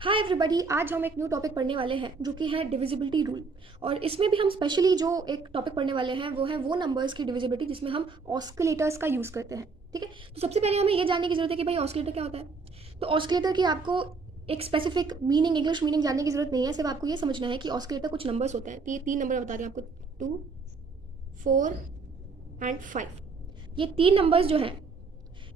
Hi everybody, आज हम एक न्यू टॉपिक पढ़ने वाले हैं जो कि है डिविजिबिलिटी रूल। और इसमें भी हम स्पेशली जो एक टॉपिक पढ़ने वाले हैं वो है वो नंबर्स की डिविजिबिलिटी जिसमें हम ऑस्किलेटर्स का यूज़ करते हैं। ठीक है, तो सबसे पहले हमें ये जानने की ज़रूरत है कि भाई ऑस्किलेटर क्या होता है। तो ऑस्किलेटर की आपको एक स्पेसिफिक मीनिंग, इंग्लिश मीनिंग जानने की ज़रूरत नहीं है, सिर्फ आपको ये समझना है कि ऑस्किलेटर कुछ नंबर्स होते हैं। ये तीन नंबर बता रहे हैं आपको, 2, 4 एंड 5। ये तीन नंबर्स जो हैं,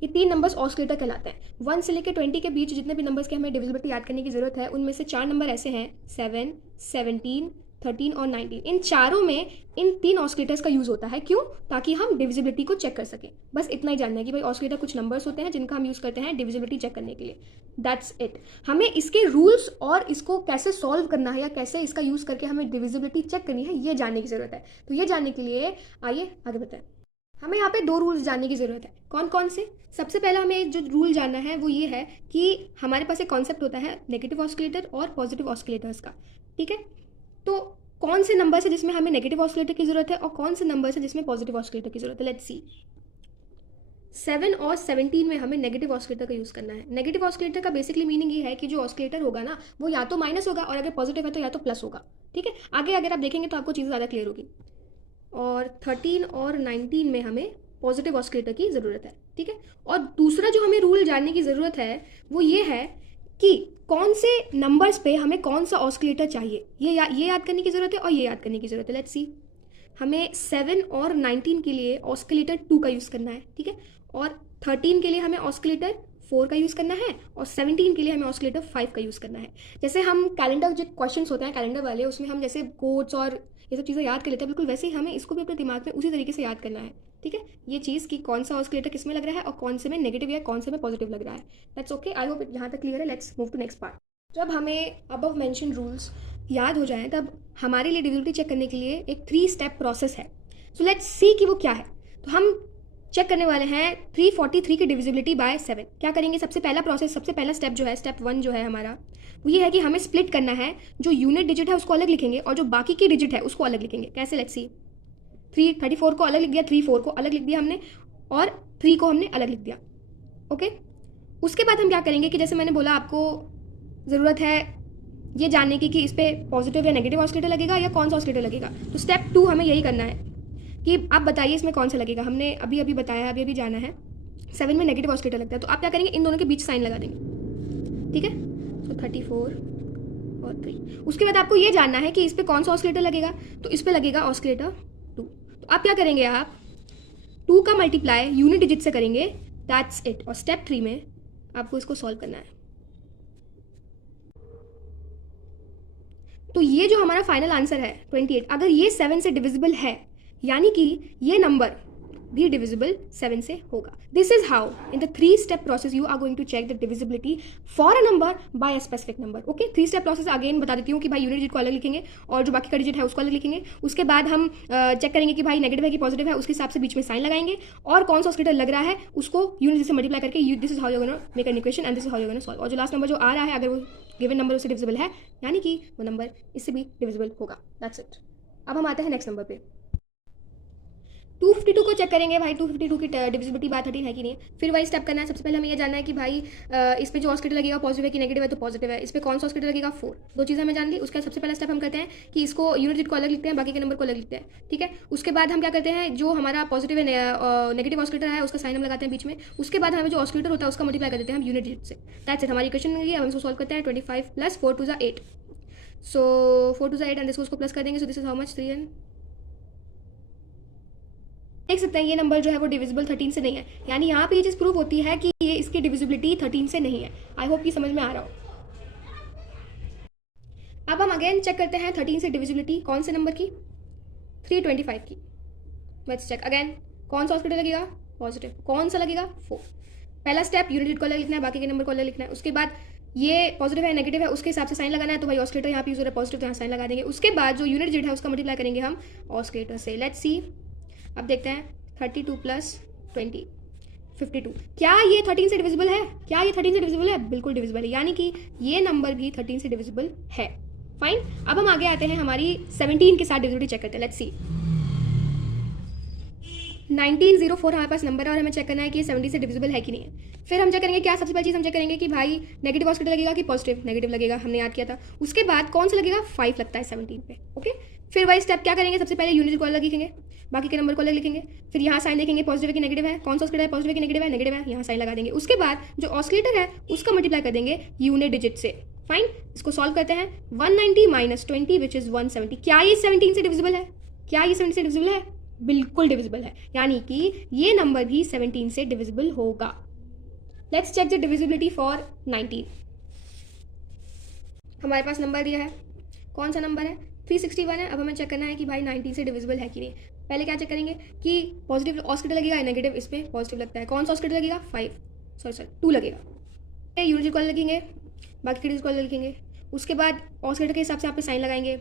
ये तीन नंबर्स ऑस्किलेटर कहलाते हैं। 1 से लेकर 20 के बीच जितने भी नंबर्स के हमें डिविजिबिलिटी याद करने की जरूरत है, उनमें से चार नंबर ऐसे हैं, 7, 17, 13 और 19। इन चारों में इन तीन ऑस्किलेटर्स का यूज़ होता है। क्यों? ताकि हम डिविजिबिलिटी को चेक कर सकें। बस इतना ही जानना है कि भाई ऑस्किलेटर कुछ नंबर्स होते हैं जिनका हम यूज़ करते हैं डिविजिबिलिटी चेक करने के लिए। That's it. हमें इसके रूल्स और इसको कैसे सॉल्व करना है या कैसे इसका यूज़ करके हमें डिविजिबिलिटी चेक करनी है, ये जानने की ज़रूरत है। तो ये जानने के लिए आइए आगे बताएं। हमें यहाँ पे दो रूल्स जानने की ज़रूरत है। कौन कौन से? सबसे पहला हमें जो रूल जानना है वो ये है कि हमारे पास एक कॉन्सेप्ट होता है नेगेटिव ऑस्किलेटर और पॉजिटिव ऑस्किलेटर्स का। ठीक है, तो कौन से नंबर है जिसमें हमें नेगेटिव ऑस्किलेटर की ज़रूरत है और कौन से नंबर है जिसमें पॉजिटिव ऑस्किलेटर की ज़रूरत है। Let's see. 7 और 17 में हमें नेगेटिव ऑस्किलेटर का यूज़ करना है। नेगेटिव ऑस्किलेटर का बेसिकली मीनिंग ये है कि जो ऑस्किलेटर होगा ना, वो या तो माइनस होगा और अगर पॉजिटिव है तो या तो प्लस होगा। ठीक है, आगे अगर आप देखेंगे तो आपको चीज़ें ज़्यादा क्लियर होगी। और 13 और 19 में हमें पॉजिटिव ऑस्किलेटर की ज़रूरत है। ठीक है, और दूसरा जो हमें रूल जानने की ज़रूरत है वो ये है कि कौन से नंबर्स पे हमें कौन सा ऑस्किलेटर चाहिए। ये याद करने की ज़रूरत है और ये याद करने की ज़रूरत है। Let's see. हमें 7 और 19 के लिए ऑस्किलेटर 2 का यूज़ करना है। ठीक है, और 13 के लिए हमें ऑस्किलेटर 4 का यूज़ करना है और 17 के लिए हमें ऑस्किलेटर 5 का यूज़ करना है। जैसे हम कैलेंडर जो क्वेश्चंस होते हैं कैलेंडर वाले, उसमें हम जैसे कोड्स और ये सब चीज़ें याद कर लेते हैं, बिल्कुल वैसे ही हमें इसको भी अपने दिमाग में उसी तरीके से याद करना है। ठीक है, ये चीज़ कि कौन सा ऑस्किलेटर किस में लग रहा है और कौन से में नेगेटिव या कौन से में पॉजिटिव लग रहा है। दैट्स ओके, आई होप यहाँ तक क्लियर है। Let's move to next part. जब हमें अबव मेंशन रूल्स याद हो जाएं तब हमारे लिए डिविजिबिलिटी चेक करने के लिए एक 3 स्टेप प्रोसेस है। सो लेट्स सी कि वो क्या है। तो हम चेक करने वाले हैं 343 की डिविजिबिलिटी बाय 7। क्या करेंगे? सबसे पहला प्रोसेस, सबसे पहला स्टेप जो है, स्टेप 1 जो है हमारा, वो ये है कि हमें स्प्लिट करना है। जो यूनिट डिजिट है उसको अलग लिखेंगे और जो बाकी की डिजिट है उसको अलग लिखेंगे। कैसे? Let's see. 34 को अलग लिख दिया, 34 को अलग लिख दिया हमने और 3 को हमने अलग लिख दिया। ओके, उसके बाद हम क्या करेंगे कि जैसे मैंने बोला आपको ज़रूरत है ये जानने की कि इस पर पॉजिटिव या नेगेटिव ऑस्किलेटर लगेगा या कौन सा ऑस्किलेटर लगेगा। तो स्टेप 2 हमें यही करना है कि आप बताइए इसमें कौन सा लगेगा। हमने अभी अभी बताया, अभी अभी जाना है 7 में नेगेटिव ऑस्किलेटर लगता है, तो आप क्या करेंगे? इन दोनों के बीच साइन लगा देंगे। ठीक है, तो 34 और 3। उसके बाद आपको ये जानना है कि इस पर कौन सा ऑस्किलेटर लगेगा। तो इस पर लगेगा ऑस्किलेटर 2। तो आप क्या करेंगे? आप 2 का मल्टीप्लाई यूनिट डिजिट से करेंगे। That's it. और स्टेप 3 में आपको इसको सॉल्व करना है। तो ये जो हमारा फाइनल आंसर है 28, अगर ये 7 से डिविजिबल है, यानी कि ये नंबर भी डिविजिबल 7 से होगा। This is how in the 3 step process you are going to check the divisibility for a number by a specific number. Okay, 3 step process again बता देती हूँ कि भाई यूनिट डिजिट को अलग लिखेंगे और जो बाकी का डिजिट है उसको अलग लिखेंगे। उसके बाद हम चेक करेंगे कि भाई नेगेटिव है कि पॉजिटिव है, उसके हिसाब से बीच में साइन लगाएंगे और कौन सा ऑस्किलेटर लग रहा है उसको यूनिट से मल्टीप्लाई करके this is how you gonna make an equation and this is how you gonna solve. और जो लास्ट नंबर जो आ रहा है, अगर वो गिवन नंबर उससे डिविजिबल है, यानी कि वो नंबर इससे भी डिविजिबल होगा। That's it. अब हम आते हैं नेक्स्ट नंबर पे। 252 को चेक करेंगे भाई, 252 की डिविजिबिलिटी बाय 13 है कि नहीं। फिर वही स्टेप करना है। सबसे पहले हमें ये जानना है कि भाई इस पे जो ऑस्किलेटर लगेगा पॉजिटिव है कि नेगेटिव है। तो पॉजिटिव है। इस पे कौन सा ऑस्किलेटर लगेगा? 4। दो चीज़ें हमें जान ली। उसका सबसे पहला स्टेप हम करते हैं कि इसको यूनिट डिजिट को अलग लिखते हैं, बाकी के नंबर को अलग लिखते हैं। ठीक है, उसके बाद हम क्या करते हैं, जो हमारा पॉजिटिव है नेगेटिव ऑस्किलेटर है उसका साइन हम लगाते हैं बीच में। उसके बाद हमें जो ऑस्किलेटर होता है उसका मल्टीप्लाई कर देते हैं हम यूनिट डिजिट से। That's it. हमारी इक्वेशन होगी। अब हम इसको सॉल्व करते हैं। 25 + 4 × 8। सो 4 × 8 एंड इसको उसको प्लस कर देंगे। So this is how much? 3 and देख सकते हैं ये नंबर जो है वो डिविजिबल 13 से नहीं है। यानी यहाँ पे ये चीज़ प्रूव होती है कि ये इसकी डिविजिबिलिटी 13 से नहीं है। आई होप ये समझ में आ रहा हो। अब हम अगेन चेक करते हैं 13 से डिविजिबिलिटी कौन से नंबर की? 325 की। Let's check again. कौन सा ऑस्किलेटर लगेगा? पॉजिटिव। कौन सा लगेगा? 4। पहला स्टेप यूनिट को अलग लिखना है, बाकी के नंबर को अलग लिखना है। उसके बाद ये पॉजिटिव है नेगेटिव है उसके हिसाब से साइन लगाना है। तो भाई ऑस्किलेटर यहाँ पे यूज हो रहा है पॉजिटिव, तो यहाँ साइन लगा देंगे। उसके बाद जो यूनिट डिजिट है उसका मल्टीप्लाई करेंगे हम ऑस्किलेटर से। Let's see. अब देखते हैं 32 + 20 52। क्या ये 13 से डिविजिबल है? क्या ये 13 से डिविजिबल है? बिल्कुल डिविजिबल है, यानी कि ये नंबर भी 13 से डिविजिबल है। फाइन। अब हम आगे आते हैं, हमारी 17 के साथ डिविजिबिलिटी चेक करते हैं। Let's see. 1904 हमारे पास नंबर है और हमें चेक करना है कि ये 70 से डिविजिबल है कि नहीं है। फिर हम चेक करेंगे क्या, सबसे पहली चीज़ हम चेक करेंगे कि भाई नेगेटिव ऑस्किलेटर लगेगा कि पॉजिटिव, नेगेटिव लगेगा, हमने याद किया था। उसके बाद कौन सा लगेगा, 5 लगता है 17 पे, ओके। फिर वही स्टेप क्या करेंगे, सबसे पहले यूनिट को अलग लिखेंगे, बाकी के नंबर को अलग लिखेंगे। फिर यहाँ साइन देखेंगे, पॉजिटिव है कि नेगेटिव है, कौन सा ऑस्किलेटर है, पॉजिटिव है कि नेगेटिव है, नेगेटिव है, यहाँ साइन लगा देंगे। उसके बाद जो ऑस्किलेटर है उसका मल्टीप्लाई कर देंगे यूनिट डिजिट से। फाइन, इसको सॉल्व करते हैं। 190 माइनस 20 विच इज़ 170। क्या ये 17 से डिविजिबल है, क्या ये 17 से डिविजिबल है, बिल्कुल डिविजिबल है, यानी कि ये नंबर भी 17 से डिविजिबल होगा। Let's check the divisibility for 19। हमारे पास नंबर दिया है, कौन सा नंबर है, 361 है। अब हमें चेक करना है कि भाई 19 से डिविजिबल है कि नहीं। पहले क्या चेक करेंगे कि पॉजिटिव ऑस्किलेटर लगेगा या नेगेटिव, इस पर पॉजिटिव लगता है, कौन सा ऑस्किलेटर लगेगा, 2 लगेगा। यूनिट को लिखेंगे, बाकी के डिजिट को लिखेंगे। उसके बाद ऑस्किलेटर के हिसाब से आप साइन लगाएंगे।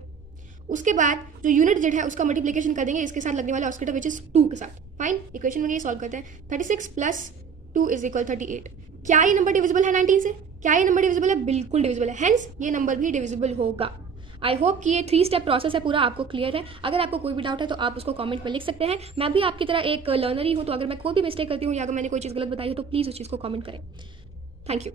उसके बाद जो यूनिट डिजिट है उसका मल्टीप्लिकेशन कर देंगे इसके साथ लगने वाले ऑस्किलेटर विच इज 2 के साथ। फाइन, इक्वेशन में ये सॉल्व करते हैं। 36 + 2 = 38। क्या ये नंबर डिविजिबल है 19 से, क्या ये नंबर डिविजिबल है, बिल्कुल डिविजिबल है, हेंस ये नंबर भी डिविजिबल होगा। आई होप कि ये 3 स्टेप प्रोसेस है पूरा आपको क्लियर है। अगर आपको कोई भी डाउट है तो आप उसको कमेंट में लिख सकते हैं। मैं भी आपकी तरह एक लर्नर ही हूँ, तो अगर मैं कोई भी मिस्टेक करती हूँ या अगर मैंने कोई चीज़ गलत बताई हो तो प्लीज़ उस चीज़ को कमेंट करें। Thank you.